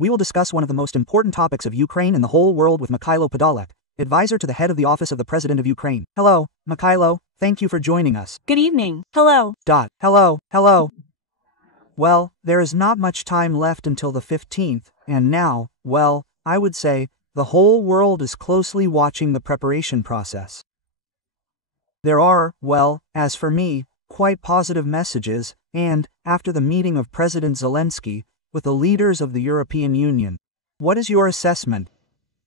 We will discuss one of the most important topics of Ukraine and the whole world with Mikhail Podоляк, advisor to the head of the office of the President of Ukraine. Hello, Mikhailo, thank you for joining us. Good evening. Hello. Hello. Well, there is not much time left until the 15th, and now, well, I would say, the whole world is closely watching the preparation process. There are, well, as for me, quite positive messages, and, after the meeting of President Zelensky, with the leaders of the European Union. What is your assessment?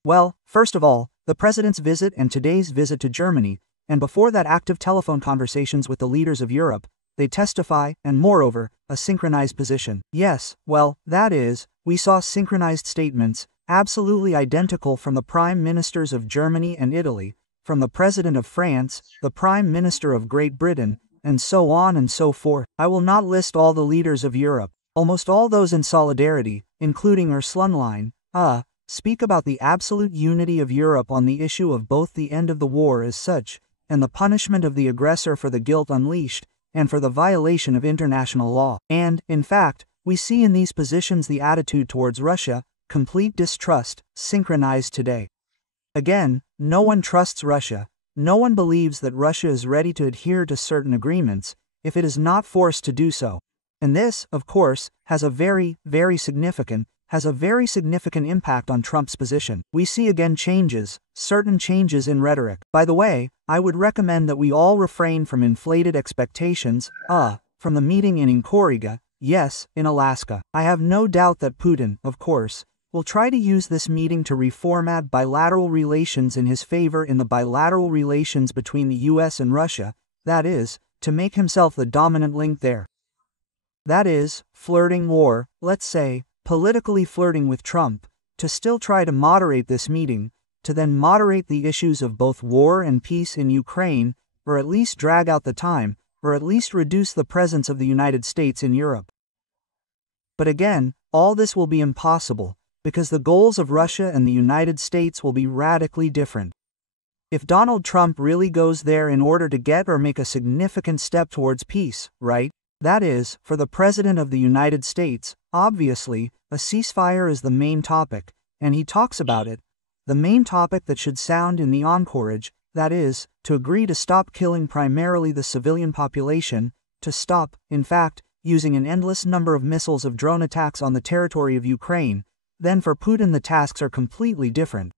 Well, first of all, the President's visit and today's visit to Germany, and before that active telephone conversations with the leaders of Europe, they testify, and moreover, a synchronized position. Yes, well, that is, we saw synchronized statements, absolutely identical from the Prime Ministers of Germany and Italy, from the President of France, the Prime Minister of Great Britain, and so on and so forth. I will not list all the leaders of Europe, almost all those in solidarity, including Ursula von der Leyen, speak about the absolute unity of Europe on the issue of both the end of the war as such, and the punishment of the aggressor for the guilt unleashed, and for the violation of international law. And, in fact, we see in these positions the attitude towards Russia, complete distrust, synchronized today. Again, no one trusts Russia. No one believes that Russia is ready to adhere to certain agreements, if it is not forced to do so. And this, of course, has a very significant impact on Trump's position. We see again certain changes in rhetoric. By the way, I would recommend that we all refrain from inflated expectations, from the meeting in Anchorage, yes, in Alaska. I have no doubt that Putin, of course, will try to use this meeting to reformat bilateral relations in his favor in the bilateral relations between the US and Russia, that is, to make himself the dominant link there. That is, flirting or, let's say, politically flirting with Trump, to still try to moderate this meeting, to then moderate the issues of both war and peace in Ukraine, or at least drag out the time, or at least reduce the presence of the United States in Europe. But again, all this will be impossible, because the goals of Russia and the United States will be radically different. If Donald Trump really goes there in order to get or make a significant step towards peace, right? That is, for the President of the United States, obviously, a ceasefire is the main topic, and he talks about it, the main topic that should sound in the Anchorage, that is, to agree to stop killing primarily the civilian population, to stop, in fact, using an endless number of missiles of drone attacks on the territory of Ukraine. Then for Putin the tasks are completely different.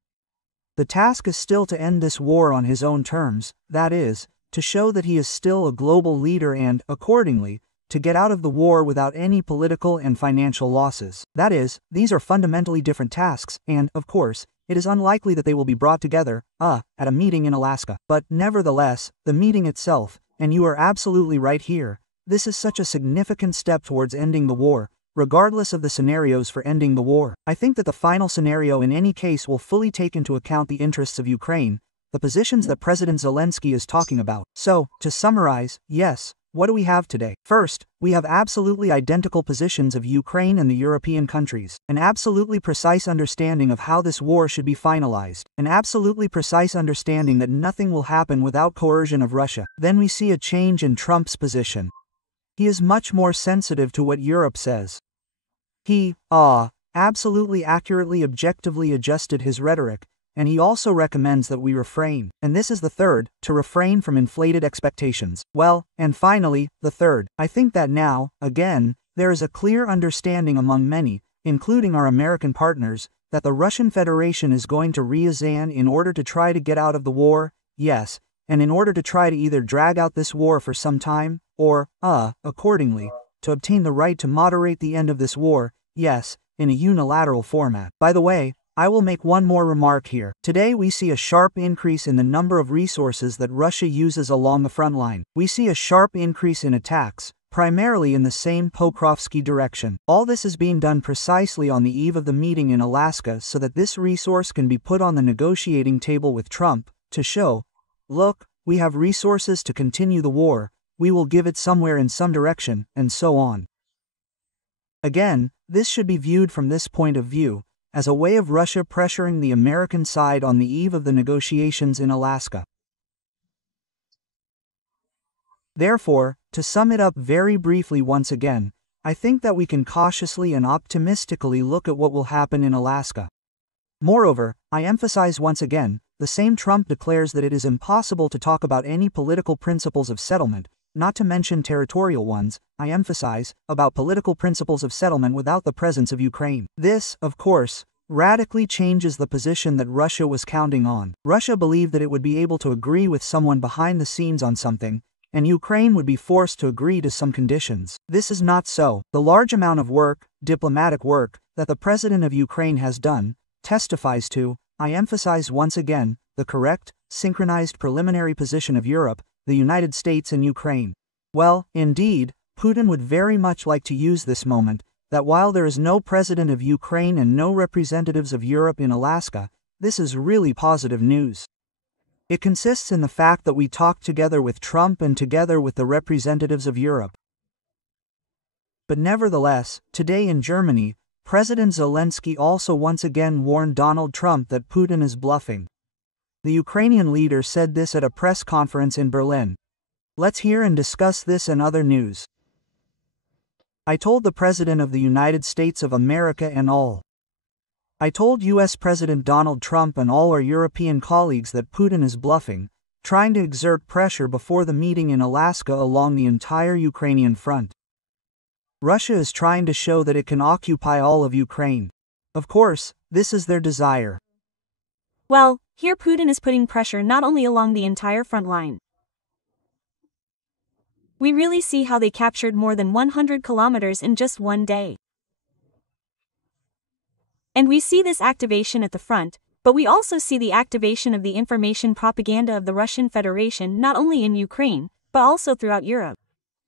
The task is still to end this war on his own terms, that is, to show that he is still a global leader and, accordingly, to get out of the war without any political and financial losses. That is, these are fundamentally different tasks, and, of course, it is unlikely that they will be brought together, at a meeting in Alaska. But, nevertheless, the meeting itself, and you are absolutely right here, this is such a significant step towards ending the war, regardless of the scenarios for ending the war. I think that the final scenario in any case will fully take into account the interests of Ukraine, the positions that President Zelensky is talking about. So, to summarize, yes, what do we have today? First, we have absolutely identical positions of Ukraine and the European countries, an absolutely precise understanding of how this war should be finalized, an absolutely precise understanding that nothing will happen without coercion of Russia. Then we see a change in Trump's position. He is much more sensitive to what Europe says. He, absolutely accurately objectively adjusted his rhetoric, and he also recommends that we refrain. And this is the third, to refrain from inflated expectations. Well, and finally, the third. I think that now, again, there is a clear understanding among many, including our American partners, that the Russian Federation is going to reassign in order to try to get out of the war, yes, and in order to try to either drag out this war for some time, or, accordingly, to obtain the right to moderate the end of this war, yes, in a unilateral format. By the way, I will make one more remark here. Today we see a sharp increase in the number of resources that Russia uses along the front line. We see a sharp increase in attacks, primarily in the same Pokrovsky direction. All this is being done precisely on the eve of the meeting in Alaska so that this resource can be put on the negotiating table with Trump, to show, look, we have resources to continue the war, we will give it somewhere in some direction, and so on. Again, this should be viewed from this point of view, as a way of Russia pressuring the American side on the eve of the negotiations in Alaska. Therefore, to sum it up very briefly once again, I think that we can cautiously and optimistically look at what will happen in Alaska. Moreover, I emphasize once again, the same Trump declares that it is impossible to talk about any political principles of settlement, not to mention territorial ones, I emphasize, about political principles of settlement without the presence of Ukraine. This, of course, radically changes the position that Russia was counting on. Russia believed that it would be able to agree with someone behind the scenes on something, and Ukraine would be forced to agree to some conditions. This is not so. The large amount of work, diplomatic work, that the president of Ukraine has done, testifies to, I emphasize once again, the correct, synchronized preliminary position of Europe, the United States and Ukraine. Well, indeed, Putin would very much like to use this moment, that while there is no president of Ukraine and no representatives of Europe in Alaska, this is really positive news. It consists in the fact that we talked together with Trump and together with the representatives of Europe. But nevertheless, today in Germany, President Zelensky also once again warned Donald Trump that Putin is bluffing. The Ukrainian leader said this at a press conference in Berlin. Let's hear and discuss this and other news. I told the President of the United States of America and all. I told US President Donald Trump and all our European colleagues that Putin is bluffing, trying to exert pressure before the meeting in Alaska along the entire Ukrainian front. Russia is trying to show that it can occupy all of Ukraine. Of course, this is their desire. Well, here Putin is putting pressure not only along the entire front line. We really see how they captured more than 100 kilometers in just one day. And we see this activation at the front, but we also see the activation of the information propaganda of the Russian Federation not only in Ukraine, but also throughout Europe.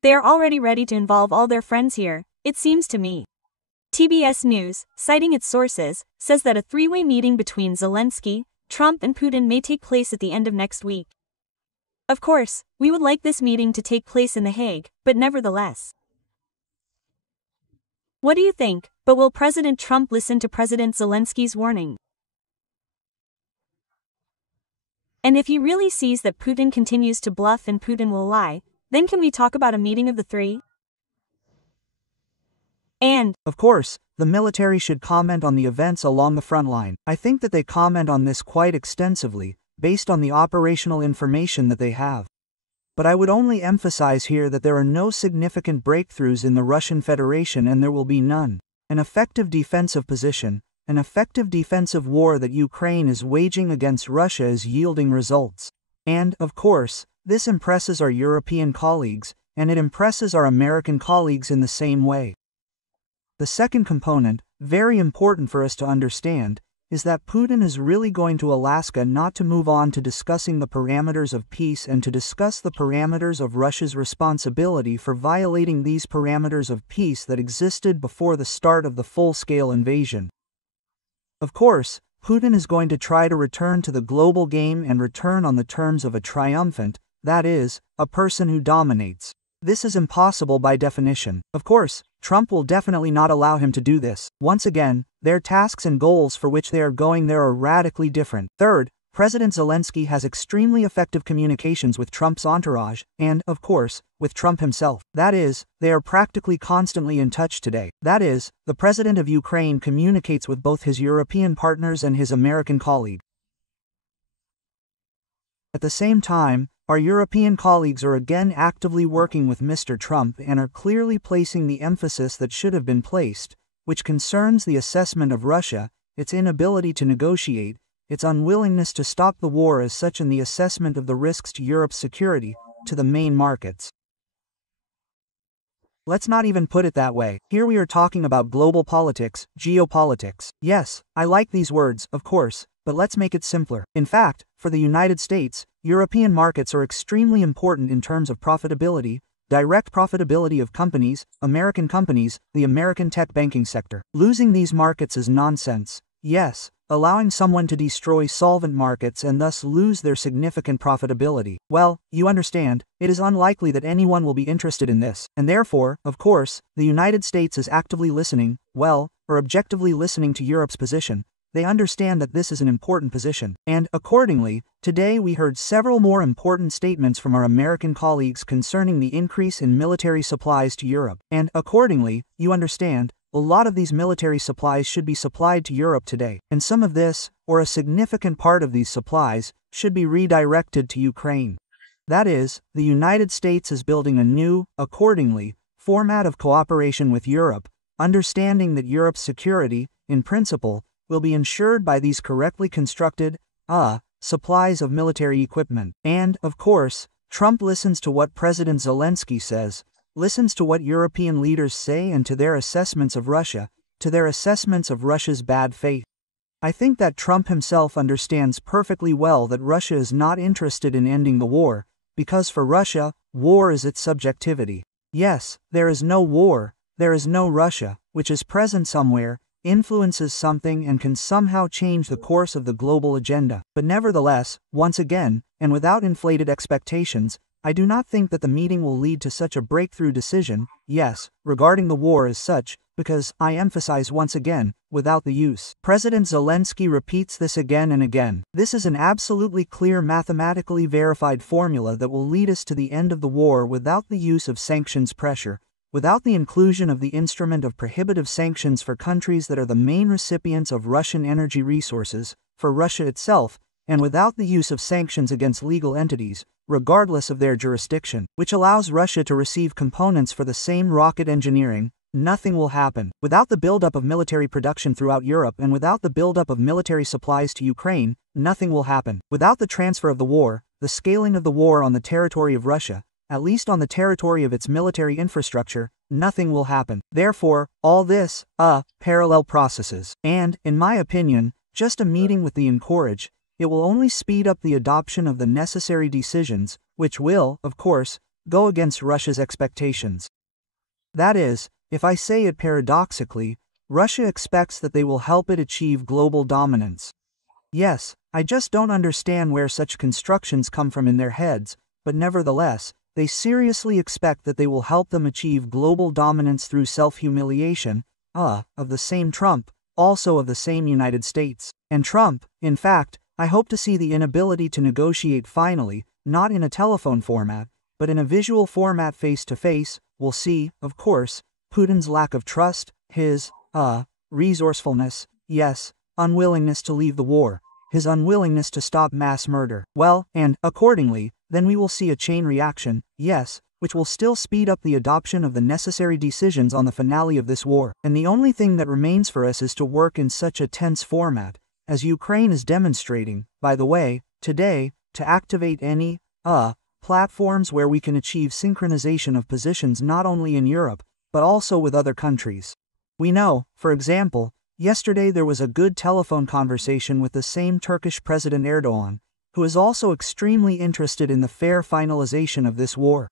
They are already ready to involve all their friends here, it seems to me. TBS News, citing its sources, says that a three-way meeting between Zelensky, Trump and Putin may take place at the end of next week. Of course, we would like this meeting to take place in The Hague, but nevertheless. What do you think? But will President Trump listen to President Zelensky's warning? And if he really sees that Putin continues to bluff and Putin will lie, then can we talk about a meeting of the three? And, of course, the military should comment on the events along the front line. I think that they comment on this quite extensively, based on the operational information that they have. But I would only emphasize here that there are no significant breakthroughs in the Russian Federation and there will be none. An effective defensive position, an effective defensive war that Ukraine is waging against Russia is yielding results. And, of course, this impresses our European colleagues, and it impresses our American colleagues in the same way. The second component, very important for us to understand, is that Putin is really going to Alaska not to move on to discussing the parameters of peace and to discuss the parameters of Russia's responsibility for violating these parameters of peace that existed before the start of the full-scale invasion. Of course, Putin is going to try to return to the global game and return on the terms of a triumphant, that is, a person who dominates. This is impossible by definition. Of course, Trump will definitely not allow him to do this. Once again, their tasks and goals for which they are going there are radically different. Third, President Zelensky has extremely effective communications with Trump's entourage, and, of course, with Trump himself. That is, they are practically constantly in touch today. That is, the President of Ukraine communicates with both his European partners and his American colleague. At the same time, our European colleagues are again actively working with Mr. Trump and are clearly placing the emphasis that should have been placed, which concerns the assessment of Russia, its inability to negotiate, its unwillingness to stop the war as such, and the assessment of the risks to Europe's security, to the main markets. Let's not even put it that way. Here we are talking about global politics, geopolitics. Yes, I like these words, of course, but let's make it simpler. In fact, for the United States, European markets are extremely important in terms of profitability, direct profitability of companies, the American tech banking sector. Losing these markets is nonsense. Yes, allowing someone to destroy solvent markets and thus lose their significant profitability. Well, you understand, it is unlikely that anyone will be interested in this, and therefore, of course, the United States is actively listening, or objectively listening to Europe's position. they understand that this is an important position. And, accordingly, today we heard several more important statements from our American colleagues concerning the increase in military supplies to Europe. And, accordingly, you understand, a lot of these military supplies should be supplied to Europe today. And some of this, or a significant part of these supplies, should be redirected to Ukraine. That is, the United States is building a new, accordingly, format of cooperation with Europe, understanding that Europe's security, in principle, will be ensured by these correctly constructed, supplies of military equipment. And, of course, Trump listens to what President Zelensky says, listens to what European leaders say and to their assessments of Russia, to their assessments of Russia's bad faith. I think that Trump himself understands perfectly well that Russia is not interested in ending the war, because for Russia, war is its subjectivity. Yes, there is no war, there is no Russia, which is present somewhere, influences something and can somehow change the course of the global agenda. But nevertheless, once again, and without inflated expectations, I do not think that the meeting will lead to such a breakthrough decision, yes, regarding the war as such, because, I emphasize once again, without the use. President Zelensky repeats this again and again. This is an absolutely clear mathematically verified formula that will lead us to the end of the war without the use of sanctions pressure, without the inclusion of the instrument of prohibitive sanctions for countries that are the main recipients of Russian energy resources, for Russia itself, and without the use of sanctions against legal entities, regardless of their jurisdiction, which allows Russia to receive components for the same rocket engineering, nothing will happen. Without the buildup of military production throughout Europe and without the buildup of military supplies to Ukraine, nothing will happen. Without the transfer of the war, the scaling of the war on the territory of Russia, at least on the territory of its military infrastructure, nothing will happen. Therefore, all this, parallel processes. And, in my opinion, just a meeting with the encourage, it will only speed up the adoption of the necessary decisions, which will, of course, go against Russia's expectations. That is, if I say it paradoxically, Russia expects that they will help it achieve global dominance. Yes, I just don't understand where such constructions come from in their heads, but nevertheless, they seriously expect that they will help them achieve global dominance through self-humiliation, of the same Trump, also of the same United States. And Trump, in fact, I hope to see the inability to negotiate finally, not in a telephone format, but in a visual format face-to-face, will see, of course, Putin's lack of trust, his, resourcefulness, yes, unwillingness to leave the war, his unwillingness to stop mass murder. Well, and, accordingly, then we will see a chain reaction, yes, which will still speed up the adoption of the necessary decisions on the finale of this war. And the only thing that remains for us is to work in such a tense format, as Ukraine is demonstrating, by the way, today, to activate any, platforms where we can achieve synchronization of positions not only in Europe, but also with other countries. We know, for example, yesterday there was a good telephone conversation with the same Turkish President Erdogan, who is also extremely interested in the fair finalization of this war.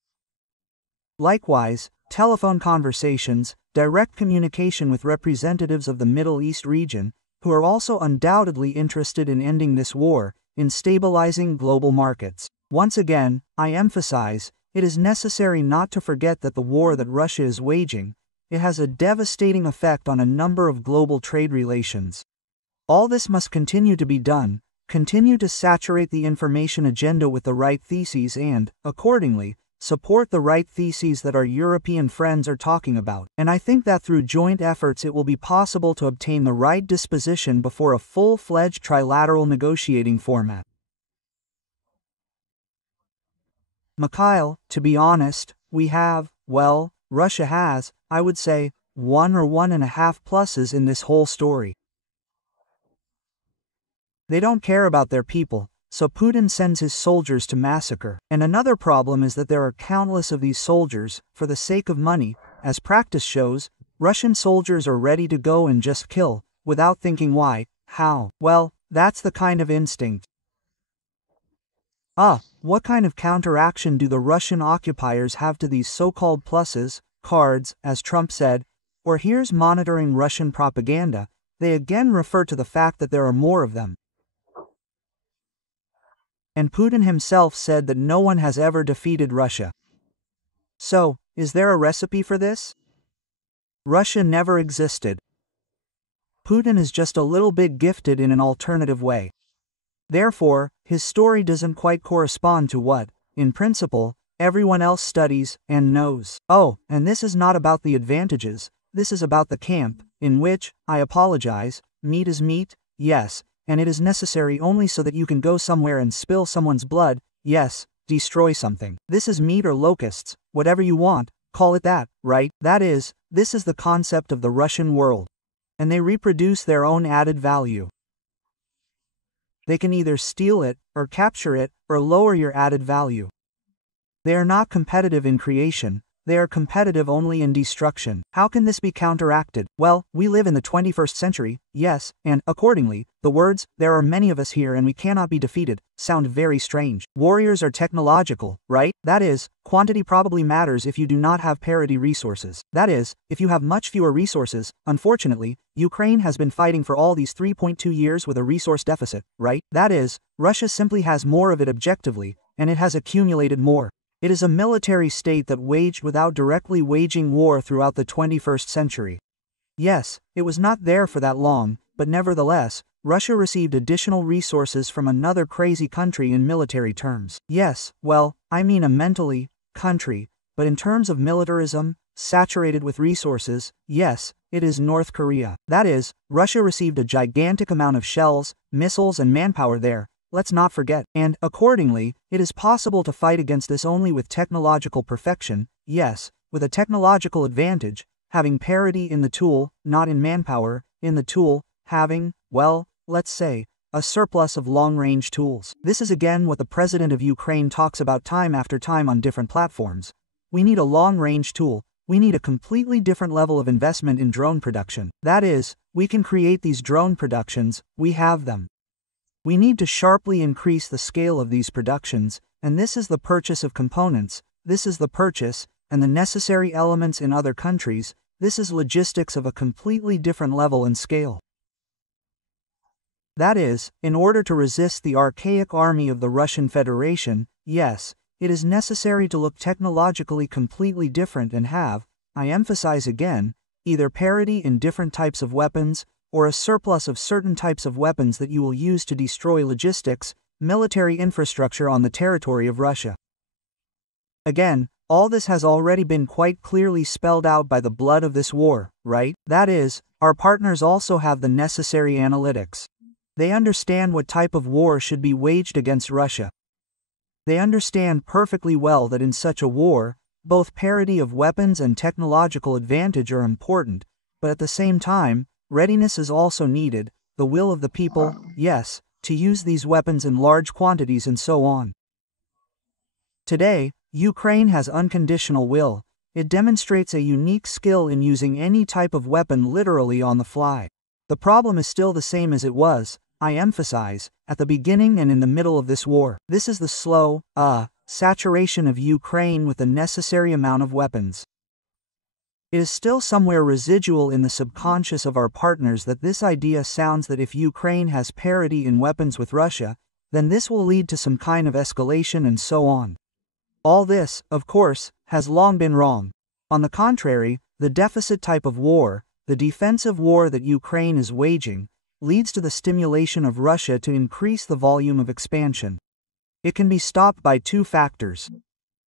Likewise, telephone conversations, direct communication with representatives of the Middle East region, who are also undoubtedly interested in ending this war, in stabilizing global markets. Once again, I emphasize, it is necessary not to forget that the war that Russia is waging, it has a devastating effect on a number of global trade relations. All this must continue to be done, continue to saturate the information agenda with the right theses and, accordingly, support the right theses that our European friends are talking about. And I think that through joint efforts it will be possible to obtain the right disposition before a full-fledged trilateral negotiating format. Mikhail, to be honest, we have, well, Russia has, I would say, 1 or 1.5 pluses in this whole story. They don't care about their people, so Putin sends his soldiers to massacre. And another problem is that there are countless of these soldiers, for the sake of money, as practice shows, Russian soldiers are ready to go and just kill, without thinking why, how. Well, that's the kind of instinct. What kind of counteraction do the Russian occupiers have to these so-called pluses, cards, as Trump said, or here's monitoring Russian propaganda, they again refer to the fact that there are more of them. And Putin himself said that no one has ever defeated Russia. So, is there a recipe for this? Russia never existed. Putin is just a little bit gifted in an alternative way. Therefore, his story doesn't quite correspond to what, in principle, everyone else studies and knows. Oh, and this is not about the advantages, this is about the camp, in which, I apologize, meat is meat, yes, and it is necessary only so that you can go somewhere and spill someone's blood, yes, destroy something. This is meat or locusts, whatever you want, call it that, right? That is, this is the concept of the Russian world. And they reproduce their own added value. They can either steal it, or capture it, or lower your added value. They are not competitive in creation, they are competitive only in destruction. How can this be counteracted? Well, we live in the 21st century, yes, and, accordingly, the words, "there are many of us here and we cannot be defeated," sound very strange. Warriors are technological, right? That is, quantity probably matters if you do not have parity resources. That is, if you have much fewer resources. Unfortunately, Ukraine has been fighting for all these 3.2 years with a resource deficit, right? That is, Russia simply has more of it objectively, and it has accumulated more. It is a military state that waged without directly waging war throughout the 21st century. Yes, it was not there for that long, but nevertheless, Russia received additional resources from another crazy country in military terms. Yes, well, I mean a mentally country, but in terms of militarism, saturated with resources, yes, it is North Korea. That is, Russia received a gigantic amount of shells, missiles and manpower there. Let's not forget, and, accordingly, it is possible to fight against this only with technological perfection, yes, with a technological advantage, having parity in the tool, not in manpower, in the tool, having, well, let's say, a surplus of long-range tools. This is again what the president of Ukraine talks about time after time on different platforms. We need a long-range tool, we need a completely different level of investment in drone production. That is, we can create these drone productions, we have them. We need to sharply increase the scale of these productions, and this is the purchase of components, this is the purchase, and the necessary elements in other countries, this is logistics of a completely different level and scale. That is, in order to resist the archaic army of the Russian Federation, yes, it is necessary to look technologically completely different and have, I emphasize again, either parity in different types of weapons, or a surplus of certain types of weapons that you will use to destroy logistics, military infrastructure on the territory of Russia. Again, all this has already been quite clearly spelled out by the blood of this war, right? That is, our partners also have the necessary analytics. They understand what type of war should be waged against Russia. They understand perfectly well that in such a war, both parity of weapons and technological advantage are important, but at the same time, readiness is also needed, the will of the people, yes, to use these weapons in large quantities and so on. Today, Ukraine has unconditional will. It demonstrates a unique skill in using any type of weapon literally on the fly. The problem is still the same as it was, I emphasize, at the beginning and in the middle of this war. This is the slow, saturation of Ukraine with the necessary amount of weapons. It is still somewhere residual in the subconscious of our partners that this idea sounds that if Ukraine has parity in weapons with Russia, then this will lead to some kind of escalation and so on. All this, of course, has long been wrong. On the contrary, the deficit type of war, the defensive war that Ukraine is waging, leads to the stimulation of Russia to increase the volume of expansion. It can be stopped by two factors.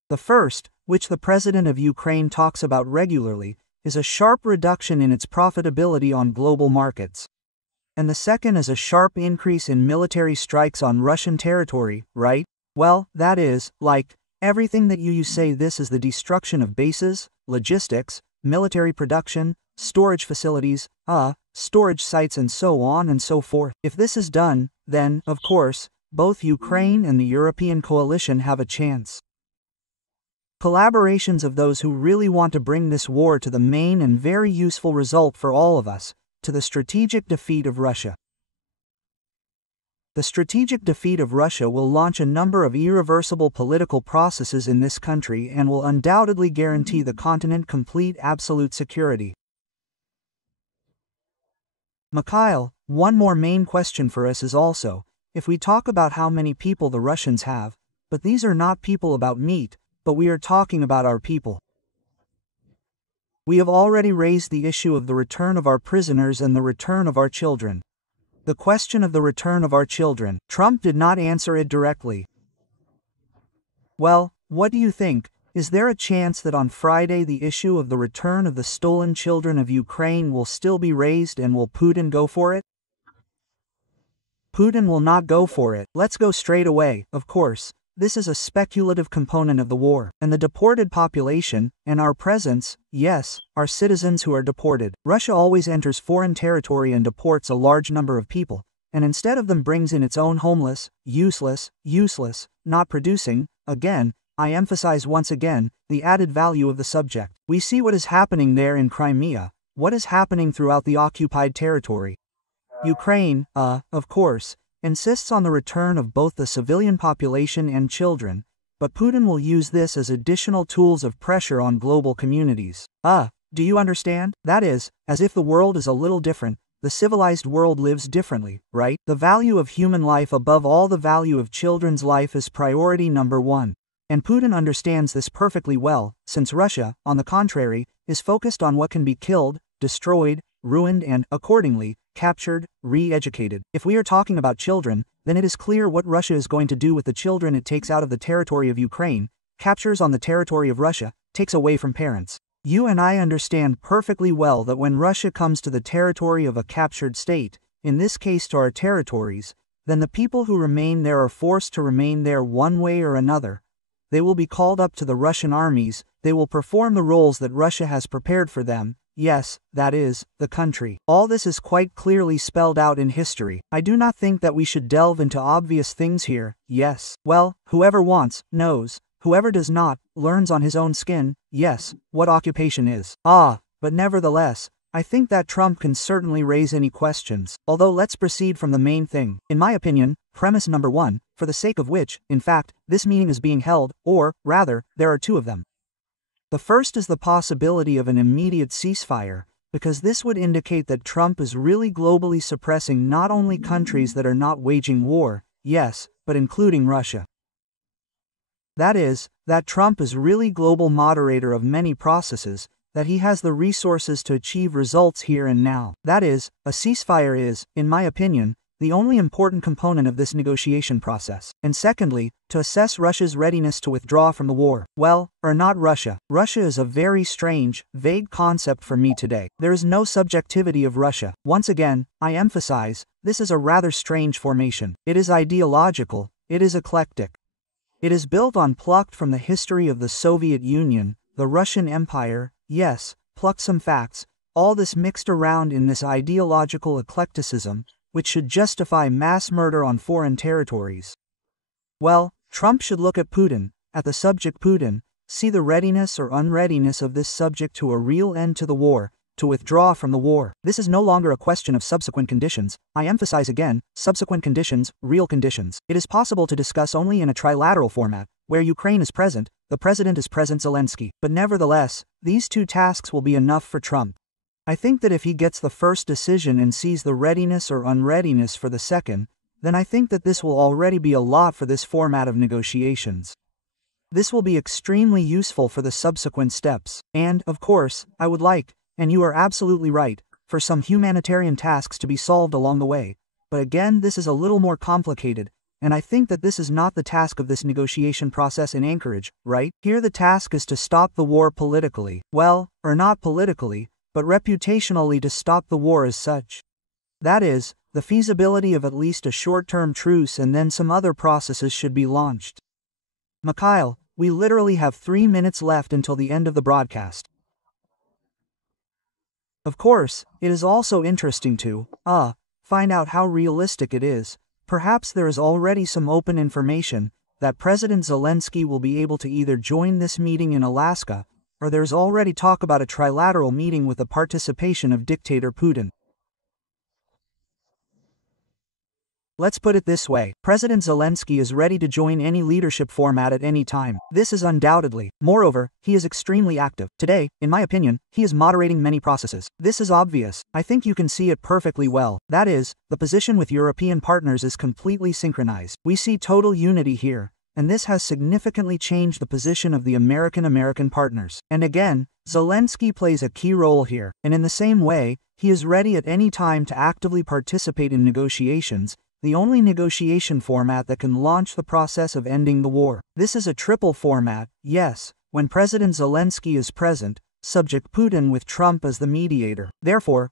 The first, which the president of Ukraine talks about regularly, is a sharp reduction in its profitability on global markets. And the second is a sharp increase in military strikes on Russian territory, right? Well, that is, like, everything that you say this is the destruction of bases, logistics, military production, storage facilities, storage sites and so on and so forth. If this is done, then, of course, both Ukraine and the European coalition have a chance. Collaborations of those who really want to bring this war to the main and very useful result for all of us, to the strategic defeat of Russia. The strategic defeat of Russia will launch a number of irreversible political processes in this country and will undoubtedly guarantee the continent complete absolute security. Mikhail, one more main question for us is also, if we talk about how many people the Russians have, but these are not people about meat, but we are talking about our people. We have already raised the issue of the return of our prisoners and the return of our children. The question of the return of our children, Trump did not answer it directly. Well, what do you think? Is there a chance that on Friday the issue of the return of the stolen children of Ukraine will still be raised, and will Putin go for it? Putin will not go for it. Let's go straight away. Of course, this is a speculative component of the war, and the deported population, and our presence, yes, our citizens who are deported. Russia always enters foreign territory and deports a large number of people, and instead of them brings in its own homeless, useless, not producing. Again, I emphasize once again, the added value of the subject. We see what is happening there in Crimea, what is happening throughout the occupied territory. Ukraine, of course, insists on the return of both the civilian population and children, but Putin will use this as additional tools of pressure on global communities. Do you understand? That is, as if the world is a little different, the civilized world lives differently, right? The value of human life above all the value of children's life is priority number one. And Putin understands this perfectly well, since Russia, on the contrary, is focused on what can be killed, destroyed, ruined and, accordingly, captured, re-educated. If we are talking about children, then it is clear what Russia is going to do with the children it takes out of the territory of Ukraine, captures on the territory of Russia, takes away from parents. You and I understand perfectly well that when Russia comes to the territory of a captured state, in this case to our territories, then the people who remain there are forced to remain there one way or another. They will be called up to the Russian armies, they will perform the roles that Russia has prepared for them. Yes, that is, the country. All this is quite clearly spelled out in history. I do not think that we should delve into obvious things here. Yes, well, whoever wants, knows. Whoever does not, learns on his own skin, yes, what occupation is. But nevertheless, I think that Trump can certainly raise any questions. Although let's proceed from the main thing. In my opinion, premise number one, for the sake of which, in fact, this meeting is being held, or, rather, there are two of them. The first is the possibility of an immediate ceasefire, because this would indicate that Trump is really globally suppressing not only countries that are not waging war, yes, but including Russia. That is, that Trump is really global moderator of many processes, that he has the resources to achieve results here and now. That is, a ceasefire is, in my opinion, the only important component of this negotiation process. And secondly, to assess Russia's readiness to withdraw from the war. Well, or not Russia. Russia is a very strange, vague concept for me today. There is no subjectivity of Russia. Once again, I emphasize, this is a rather strange formation. It is ideological, it is eclectic. It is built on plucked from the history of the Soviet Union, the Russian Empire, yes, plucked some facts, all this mixed around in this ideological eclecticism, which should justify mass murder on foreign territories. Well, Trump should look at Putin, at the subject Putin, see the readiness or unreadiness of this subject to a real end to the war, to withdraw from the war. This is no longer a question of subsequent conditions. I emphasize again, subsequent conditions, real conditions. It is possible to discuss only in a trilateral format, where Ukraine is present, the president is present, Zelensky. But nevertheless, these two tasks will be enough for Trump. I think that if he gets the first decision and sees the readiness or unreadiness for the second, then I think that this will already be a lot for this format of negotiations. This will be extremely useful for the subsequent steps. And, of course, I would like, and you are absolutely right, for some humanitarian tasks to be solved along the way. But again, this is a little more complicated, and I think that this is not the task of this negotiation process in Anchorage, right? Here the task is to stop the war politically. Well, or not politically, but reputationally to stop the war as such. That is, the feasibility of at least a short-term truce, and then some other processes should be launched. Mikhail, we literally have 3 minutes left until the end of the broadcast. Of course, it is also interesting to, find out how realistic it is. Perhaps there is already some open information that President Zelensky will be able to either join this meeting in Alaska, or there's already talk about a trilateral meeting with the participation of dictator Putin. Let's put it this way, President Zelensky is ready to join any leadership format at any time. This is undoubtedly. Moreover, he is extremely active. Today, in my opinion, he is moderating many processes. This is obvious. I think you can see it perfectly well. That is, the position with European partners is completely synchronized. We see total unity here, and this has significantly changed the position of the American partners. And again, Zelensky plays a key role here, and in the same way, he is ready at any time to actively participate in negotiations, the only negotiation format that can launch the process of ending the war. This is a triple format, yes, when President Zelensky is present, subject Putin with Trump as the mediator. Therefore,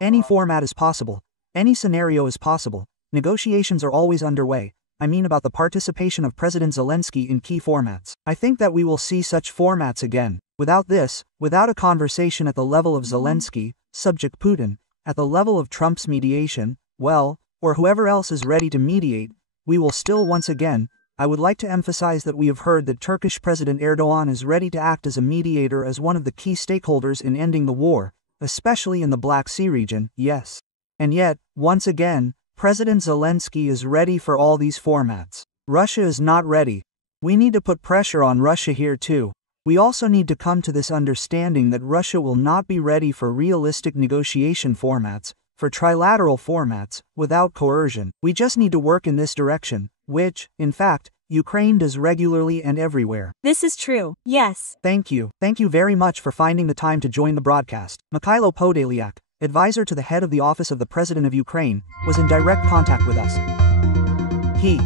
any format is possible. Any scenario is possible. Negotiations are always underway. I mean about the participation of President Zelensky in key formats. I think that we will see such formats again. Without this, without a conversation at the level of Zelensky, subject Putin, at the level of Trump's mediation, well, or whoever else is ready to mediate, we will still once again, I would like to emphasize that we have heard that Turkish President Erdogan is ready to act as a mediator as one of the key stakeholders in ending the war, especially in the Black Sea region, yes. And yet, once again, President Zelensky is ready for all these formats. Russia is not ready. We need to put pressure on Russia here too. We also need to come to this understanding that Russia will not be ready for realistic negotiation formats, for trilateral formats, without coercion. We just need to work in this direction, which, in fact, Ukraine does regularly and everywhere. This is true, yes. Thank you. Thank you very much for finding the time to join the broadcast. Mikhail Podolyak, advisor to the head of the Office of the President of Ukraine, was in direct contact with us. He